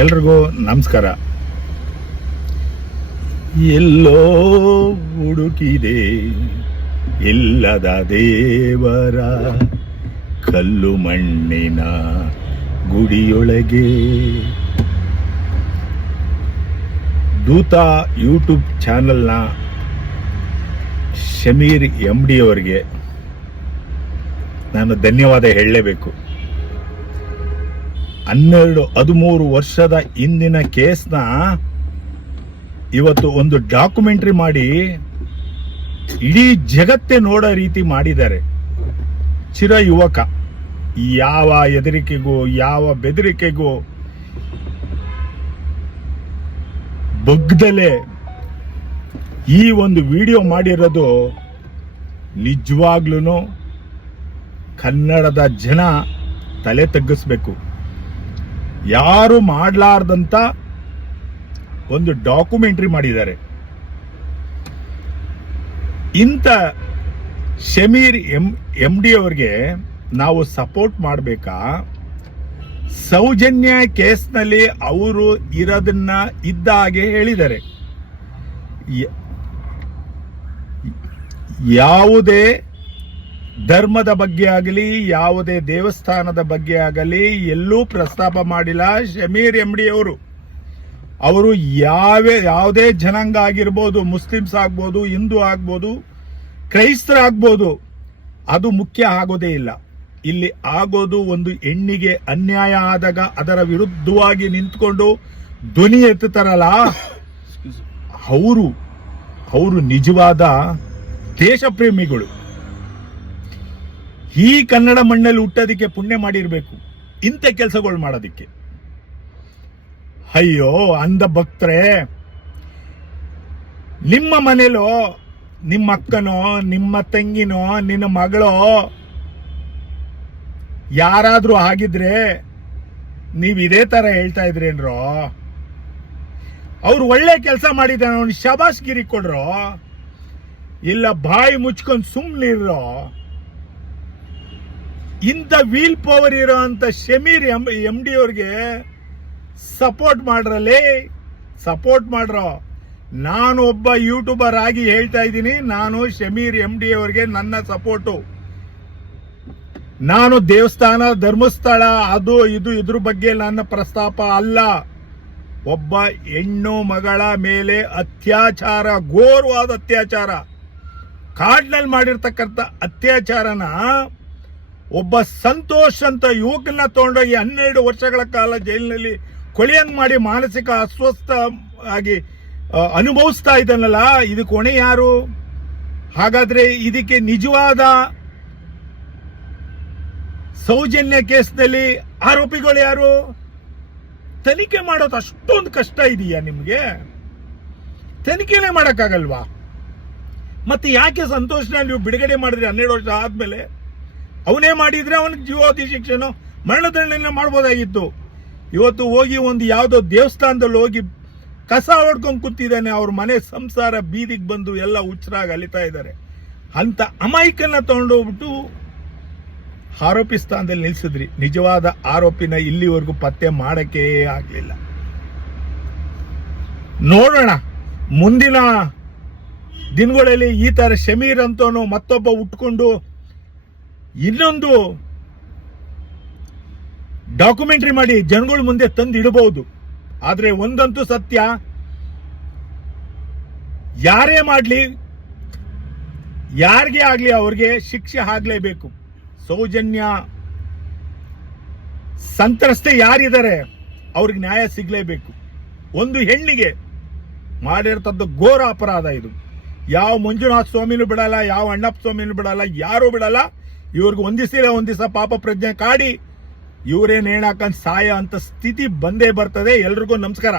ಎಲ್ರಿಗೂ ನಮಸ್ಕಾರ. ಎಲ್ಲೋ ಹುಡುಕಿದೆ ಇಲ್ಲದ ದೇವರ ಕಲ್ಲು ಮಣ್ಣಿನ ಗುಡಿಯೊಳಗೆ. ದೂತ ಯೂಟ್ಯೂಬ್ ಚಾನೆಲ್ನ ಶಮೀರ್ ಎಂ ಡಿ ಅವರಿಗೆ ನಾನು ಧನ್ಯವಾದ ಹೇಳಲೇಬೇಕು. ಹನ್ನೆರಡು, ಹದಿಮೂರು ವರ್ಷದ ಹಿಂದಿನ ಕೇಸ್ನ ಇವತ್ತು ಒಂದು ಡಾಕ್ಯುಮೆಂಟ್ರಿ ಮಾಡಿ ಇಡೀ ಜಗತ್ತೇ ನೋಡೋ ರೀತಿ ಮಾಡಿದ್ದಾರೆ. ಚಿರ ಯುವಕ, ಯಾವ ಹೆದರಿಕೆಗೂ, ಯಾವ ಬೆದರಿಕೆಗೂ ಬಗ್ದಲೆ ಈ ಒಂದು ವಿಡಿಯೋ ಮಾಡಿರೋದು ನಿಜವಾಗ್ಲೂ ಕನ್ನಡದ ಜನ ತಲೆ ತಗ್ಗಿಸ್ಬೇಕು. ಯಾರು ಮಾಡಲಾರ್ದಂತ ಒಂದು ಡಾಕ್ಯುಮೆಂಟ್ರಿ ಮಾಡಿದ್ದಾರೆ. ಇಂಥ ಶಮೀರ್ ಎಂ ಎಂ ಡಿ ಅವ್ರಿಗೆ ನಾವು ಸಪೋರ್ಟ್ ಮಾಡಬೇಕಾ? ಸೌಜನ್ಯ ಕೇಸ್ನಲ್ಲಿ ಅವರು ಇರೋದನ್ನ ಇದ್ದ ಹಾಗೆ ಹೇಳಿದ್ದಾರೆ. ಯಾವುದೇ ಧರ್ಮದ ಬಗ್ಗೆ ಆಗಲಿ ಯಾವುದೇ ದೇವಸ್ಥಾನದ ಬಗ್ಗೆ ಆಗಲಿ ಎಲ್ಲೂ ಪ್ರಸ್ತಾಪ ಮಾಡಿಲ್ಲ ಶಮೀರ್ ಎಂಡಿ ಅವರು. ಅವರು ಯಾವ ಯಾವುದೇ ಜನಾಂಗ ಆಗಿರ್ಬೋದು ಮುಸ್ಲಿಮ್ಸ್ ಆಗ್ಬೋದು ಹಿಂದೂ ಆಗ್ಬೋದು ಕ್ರೈಸ್ತರಾಗ್ಬೋದು ಅದು ಮುಖ್ಯ ಆಗೋದೇ ಇಲ್ಲ. ಇಲ್ಲಿ ಆಗೋದು ಒಂದು ಹೆಣ್ಣಿಗೆ ಅನ್ಯಾಯ ಆದಾಗ ಅದರ ವಿರುದ್ಧವಾಗಿ ನಿಂತ್ಕೊಂಡು ಧ್ವನಿ ಎತ್ತುತ್ತಾರಲ್ಲ? ಅವರು ಅವರು ನಿಜವಾದ ದೇಶ ಪ್ರೇಮಿಗಳು ಈ ಕನ್ನಡ ಮಣ್ಣಲ್ಲಿ ಹುಟ್ಟೋದಿಕ್ಕೆ ಪುಣ್ಯ ಮಾಡಿರ್ಬೇಕು. ಇಂಥ ಕೆಲಸಗಳು ಮಾಡೋದಿಕ್ಕೆ. ಅಯ್ಯೋ, ಅಂದ ಭಕ್ತರೇ, ನಿಮ್ಮ ಮನೇಲೋ, ನಿಮ್ಮ ಅಕ್ಕನೋ, ನಿಮ್ಮ ತಂಗಿನೋ, ನಿನ್ನ ಮಗಳೋ, ಯಾರಾದ್ರೂ ಆಗಿದ್ರೆ ನೀವ್ ಇದೇ ತರ ಹೇಳ್ತಾ ಇದ್ರೇನ್ರೋ ಅವ್ರು ಒಳ್ಳೆ ಕೆಲಸ ಮಾಡಿದ್ದಾನೆ ಅವ್ನು ಶಬಾಸ್ಗಿರಿ ಕೊಡ್ರೋ? ಇಲ್ಲ ಬಾಯಿ ಮುಚ್ಕೊಂಡು ಸುಮ್ನಿರೋ ಇಂಥ ವೀಲ್ ಪವರ್ ಇರೋ ಅಂತ ಶಮೀರ್ ಎಂ ಎಂ ಡಿ ಅವ್ರಿಗೆ ಸಪೋರ್ಟ್ ಮಾಡ್ರಲ್ಲಿ, ಸಪೋರ್ಟ್ ಮಾಡ್ರೋ. ನಾನು ಒಬ್ಬ ಯೂಟ್ಯೂಬರ್ ಆಗಿ ಹೇಳ್ತಾ ಇದ್ದೀನಿ, ನಾನು ಶಮೀರ್ ಎಂ ಡಿ ಅವರಿಗೆ ನನ್ನ ಸಪೋರ್ಟು. ನಾನು ದೇವಸ್ಥಾನ, ಧರ್ಮಸ್ಥಳ, ಅದು ಇದು ಇದ್ರ ಬಗ್ಗೆ ನನ್ನ ಪ್ರಸ್ತಾಪ ಅಲ್ಲ. ಒಬ್ಬ ಹೆಣ್ಣು ಮಗಳ ಮೇಲೆ ಅತ್ಯಾಚಾರ, ಘೋರವಾದ ಅತ್ಯಾಚಾರ. ಕಾಡ್ನಲ್ಲಿ ಮಾಡಿರ್ತಕ್ಕಂಥ ಅತ್ಯಾಚಾರನ ಒಬ್ಬ ಸಂತೋಷ್ ಅಂತ ಯುವಕನ ತಗೊಂಡೋಗಿ ಹನ್ನೆರಡು ವರ್ಷಗಳ ಕಾಲ ಜೈಲಿನಲ್ಲಿ ಕೊಳಿಯಂಗ್ ಮಾಡಿ ಮಾನಸಿಕ ಅಸ್ವಸ್ಥ ಆಗಿ ಅನುಭವಿಸ್ತಾ ಇದ್ದಾನಲ್ಲ ಇದಕ್ಕೆ ಹೊಣೆ ಯಾರು? ಹಾಗಾದ್ರೆ ಇದಕ್ಕೆ ನಿಜವಾದ ಸೌಜನ್ಯ ಕೇಸ್ನಲ್ಲಿ ಆರೋಪಿಗಳು ಯಾರು? ತನಿಖೆ ಮಾಡೋದು ಅಷ್ಟೊಂದು ಕಷ್ಟ ಇದೆಯಾ ನಿಮಗೆ? ತನಿಖೆನೇ ಮಾಡೋಕ್ಕಾಗಲ್ವಾ? ಮತ್ತೆ ಯಾಕೆ ಸಂತೋಷನ ನೀವು ಬಿಡುಗಡೆ ಮಾಡಿದ್ರಿ ಹನ್ನೆರಡು ವರ್ಷ ಆದ್ಮೇಲೆ? ಅವನೇ ಮಾಡಿದ್ರೆ ಅವನಿಗೆ ಜೀವಾವಧಿ ಶಿಕ್ಷೆನೋ ಮರಣದಂಡನೆ ಮಾಡ್ಬೋದಾಗಿತ್ತು. ಇವತ್ತು ಹೋಗಿ ಒಂದು ಯಾವುದೋ ದೇವಸ್ಥಾನದಲ್ಲಿ ಹೋಗಿ ಕಸ ಹೊಡ್ಕೊಂಡು ಕೂತಿದ್ದಾನೆ, ಅವ್ರ ಮನೆ ಸಂಸಾರ ಬೀದಿಗೆ ಬಂದು ಎಲ್ಲ ಹುಚ್ಚರಾಗಿ ಅಲಿತಾ ಇದ್ದಾರೆ. ಅಂತ ಅಮಾಯಕನ್ನ ತಗೊಂಡೋಗ್ಬಿಟ್ಟು ಆರೋಪಿ ಸ್ಥಾನದಲ್ಲಿ ನಿಲ್ಸಿದ್ರಿ. ನಿಜವಾದ ಆರೋಪಿನ ಇಲ್ಲಿವರೆಗೂ ಪತ್ತೆ ಮಾಡಕ್ಕೆ ಆಗ್ಲಿಲ್ಲ. ನೋಡೋಣ, ಮುಂದಿನ ದಿನಗಳಲ್ಲಿ ಈ ತರ ಶಮೀರ್ ಅಂತೋನು ಮತ್ತೊಬ್ಬ ಉಟ್ಕೊಂಡು ಇನ್ನೊಂದು ಡಾಕ್ಯುಮೆಂಟ್ರಿ ಮಾಡಿ ಜನಗಳ ಮುಂದೆ ತಂದು ಇಡಬಹುದು ಆದರೆ ಒಂದಂತೂ ಸತ್ಯ. ಯಾರೇ ಮಾಡಲಿ, ಯಾರಿಗೆ ಆಗಲಿ ಅವ್ರಿಗೆ ಶಿಕ್ಷೆ ಆಗಲೇಬೇಕು. ಸೌಜನ್ಯ, ಸಂತ್ರಸ್ತೆ ಯಾರಿದ್ದಾರೆ ಅವ್ರಿಗೆ ನ್ಯಾಯ ಸಿಗಲೇಬೇಕು. ಒಂದು ಹೆಣ್ಣಿಗೆ ಮಾಡಿರ್ತದ್ದು ಘೋರ ಅಪರಾಧ ಇದು. ಯಾವ ಮಂಜುನಾಥ ಸ್ವಾಮಿನೂ ಬಿಡಲ್ಲ, ಯಾವ ಅಣ್ಣಪ್ಪ ಸ್ವಾಮಿನೂ ಬಿಡಲ್ಲ, ಯಾರೂ ಬಿಡಲ್ಲ. ಇವ್ರಿಗೆ ಒಂದಿಸಿಲ್ಲ ದಿವಸ ಪಾಪ ಪ್ರಜ್ಞೆ ಕಾಡಿ ಇವರೇನು ಹೇಳಕ್ಕಂತ ಸಾಯ ಅಂತ ಸ್ಥಿತಿ ಬಂದೇ ಬರ್ತದೆ. ಎಲ್ರಿಗೂ ನಮಸ್ಕಾರ.